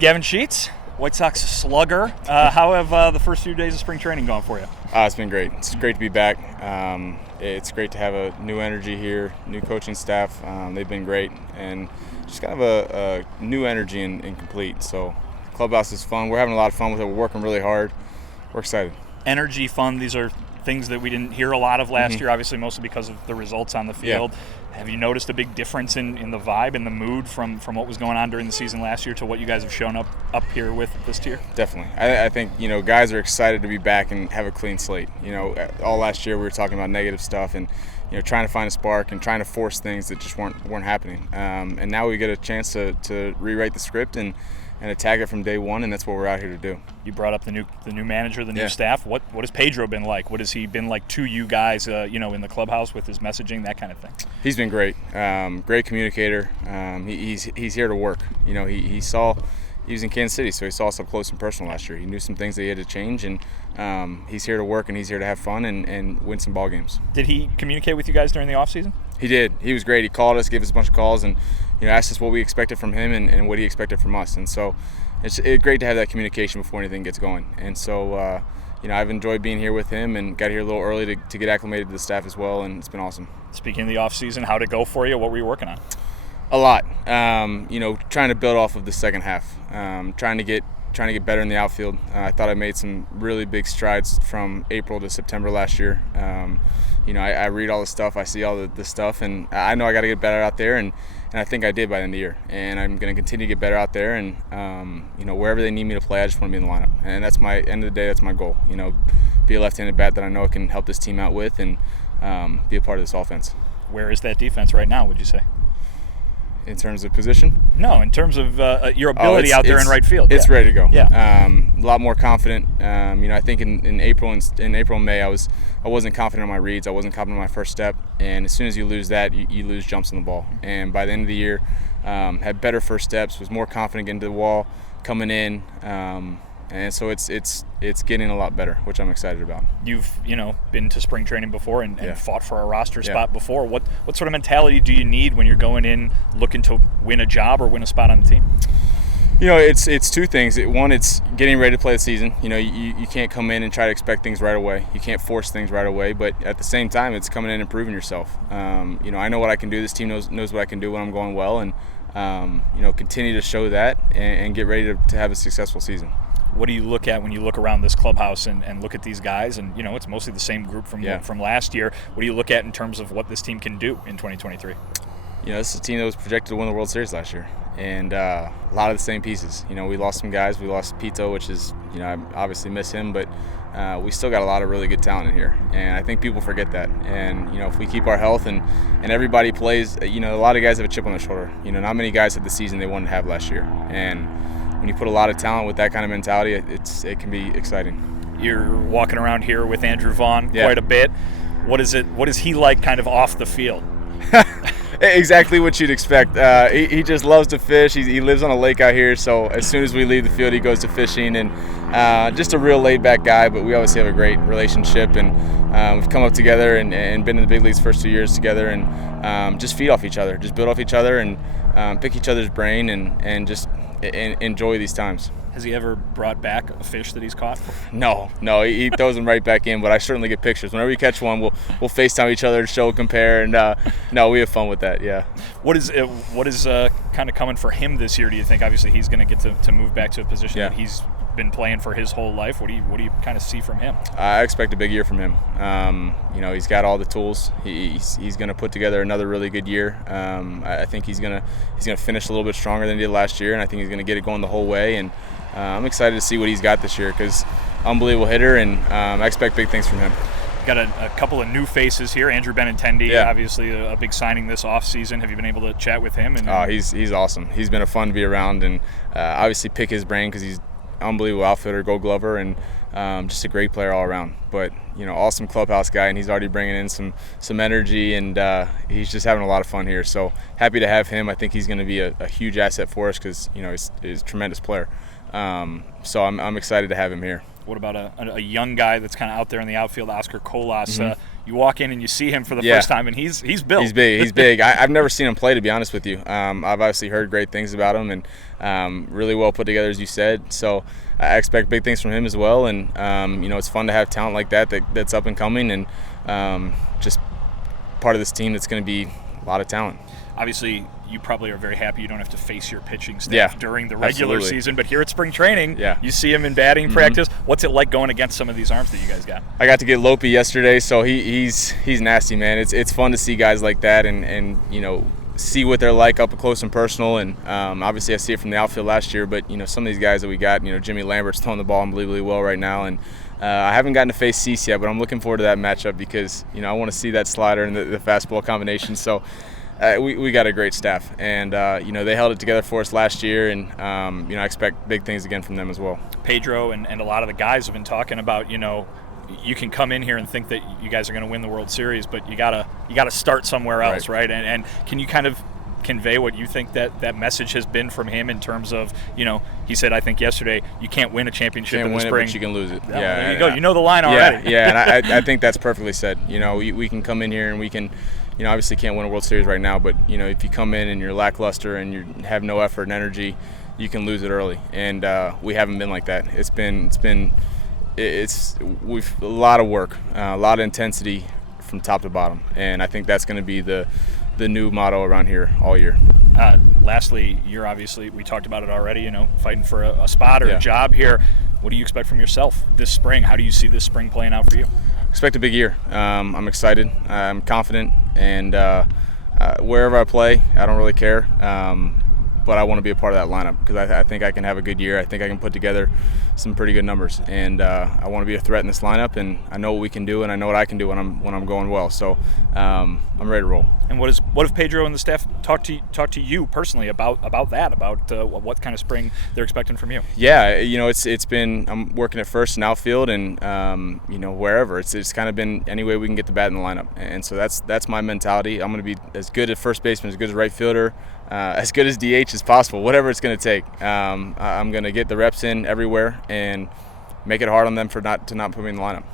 Gavin Sheets, White Sox slugger. How have the first few days of spring training gone for you? It's been great. It's great to be back. It's great to have a new energy here, new coaching staff. They've been great, and just kind of a new energy and complete. So clubhouse is fun. We're having a lot of fun with it. We're working really hard. We're excited. Energy, fun, these are things that we didn't hear a lot of last year, obviously mostly because of the results on the field. Yeah. Have you noticed a big difference in the vibe and the mood from what was going on during the season last year to what you guys have shown up here with this year? Definitely. I think, guys are excited to be back and have a clean slate. All last year we were talking about negative stuff and, trying to find a spark and trying to force things that just weren't happening. And now we get a chance to rewrite the script and attack it from day one, and that's what we're out here to do. You brought up the new manager, the new staff. What has Pedro been like? What has he been like to you guys, in the clubhouse with his messaging, that kind of thing? He's been great. Great communicator. He's here to work. He was in Kansas City, so he saw us up close and personal last year. He knew some things that he had to change, and he's here to work, and he's here to have fun and win some ball games. Did he communicate with you guys during the offseason? He did. He was great. He called us, gave us a bunch of calls, and asked us what we expected from him and what he expected from us. And so it's great to have that communication before anything gets going. And so, I've enjoyed being here with him and got here a little early to get acclimated to the staff as well, and it's been awesome. Speaking of the offseason, how'd it go for you? What were you working on? A lot. Trying to build off of the second half. Trying to get better in the outfield. I thought I made some really big strides from April to September last year. I read all the stuff, I see all the stuff, and I know I got to get better out there, and I think I did by the end of the year. And I'm going to continue to get better out there, and wherever they need me to play, I just want to be in the lineup. And that's my end of the day. That's my goal. Be a left-handed bat that I know I can help this team out with, and be a part of this offense. Where is that defense right now, would you say? In terms of position? No, in terms of your ability out there in right field. It's ready to go. Yeah. A lot more confident. I think in April and May I wasn't confident on my reads. I wasn't confident on my first step. And as soon as you lose that, you lose jumps on the ball. And by the end of the year, had better first steps, was more confident getting to the wall, coming in. And so it's getting a lot better, which I'm excited about. You've been to spring training before and fought for a roster spot before. What sort of mentality do you need when you're going in looking to win a job or win a spot on the team? It's two things. One, it's getting ready to play the season. You can't come in and try to expect things right away. You can't force things right away. But at the same time, it's coming in and proving yourself. I know what I can do. This team knows what I can do when I'm going well, and continue to show that and get ready to have a successful season. What do you look at when you look around this clubhouse and look at these guys? And, it's mostly the same group from last year. What do you look at in terms of what this team can do in 2023? This is a team that was projected to win the World Series last year. And a lot of the same pieces. We lost some guys. We lost Pito, which is, I obviously miss him. But we still got a lot of really good talent in here. And I think people forget that. And, if we keep our health and everybody plays, a lot of guys have a chip on their shoulder. Not many guys had the season they wanted to have last year. And when you put a lot of talent with that kind of mentality, it can be exciting. You're walking around here with Andrew Vaughn quite a bit. What is he like kind of off the field? Exactly what you'd expect. He just loves to fish. He lives on a lake out here, so as soon as we leave the field, he goes to fishing, and just a real laid-back guy, but we obviously have a great relationship, and we've come up together and been in the big leagues first 2 years together, and just feed off each other, just build off each other, and pick each other's brain, and just enjoy these times. Has he ever brought back a fish that he's caught? No, he throws them right back in, but I certainly get pictures. Whenever we catch one, we'll FaceTime each other, show, compare, and we have fun with that, yeah. What is kind of coming for him this year, do you think? Obviously, he's going to get to move back to a position that he's been playing for his whole life. What do you kind of see from him? I expect a big year from him. He's got all the tools. He's going to put together another really good year. I think he's going to finish a little bit stronger than he did last year, and I think he's going to get it going the whole way. And I'm excited to see what he's got this year because unbelievable hitter, and I expect big things from him. Got a couple of new faces here. Andrew Benintendi, obviously a big signing this offseason. Have you been able to chat with him? He's awesome. He's been a fun to be around, and obviously pick his brain because he's unbelievable outfielder, Gold Glover, and just a great player all around. But awesome clubhouse guy, and he's already bringing in some energy, and he's just having a lot of fun here. So happy to have him. I think he's going to be a huge asset for us because he's a tremendous player. So I'm excited to have him here. What about a young guy that's kind of out there in the outfield, Oscar Colas? You walk in and you see him for the first time, and he's built. He's big. He's big. I've never seen him play, to be honest with you. I've obviously heard great things about him, and really well put together, as you said. So I expect big things from him as well. And it's fun to have talent like that's up and coming, and just part of this team that's going to be a lot of talent. Obviously, you probably are very happy you don't have to face your pitching staff during the regular season, but here at spring training, you see him in batting practice. What's it like going against some of these arms that you guys got? I got to get Lopi yesterday, so he's nasty, man. It's fun to see guys like that and see what they're like up close and personal. And obviously I see it from the outfield last year, but some of these guys that we got, Jimmy Lambert's throwing the ball unbelievably well right now, and I haven't gotten to face Cease yet, but I'm looking forward to that matchup because I want to see that slider and the fastball combination. So we got a great staff, and they held it together for us last year, and I expect big things again from them as well. Pedro and a lot of the guys have been talking about you can come in here and think that you guys are going to win the World Series, but you gotta start somewhere else, right? And can you kind of convey what you think that message has been from him in terms of, he said, I think yesterday, you can't win a championship in the spring. But you can lose it. There you go. You know the line already. And I think that's perfectly said. We can come in here and we can, obviously can't win a World Series right now, but, if you come in and you're lackluster and you have no effort and energy, you can lose it early. And we haven't been like that. We've a lot of work, a lot of intensity from top to bottom. And I think that's going to be the new motto around here all year. Lastly, you're obviously, we talked about it already, fighting for a spot or a job here. What do you expect from yourself this spring? How do you see this spring playing out for you? Expect a big year. I'm excited. I'm confident. And wherever I play, I don't really care. But I want to be a part of that lineup because I think I can have a good year. I think I can put together some pretty good numbers, and I want to be a threat in this lineup. And I know what we can do, and I know what I can do when I'm going well. So I'm ready to roll. And what if Pedro and the staff talk to you personally about that, about what kind of spring they're expecting from you? Yeah, it's been, I'm working at first and outfield, and wherever it's kind of been any way we can get the bat in the lineup, and so that's my mentality. I'm going to be as good at first baseman, as good as right fielder, as good as DH as possible, whatever it's going to take. I'm going to get the reps in everywhere and make it hard on them to not put me in the lineup.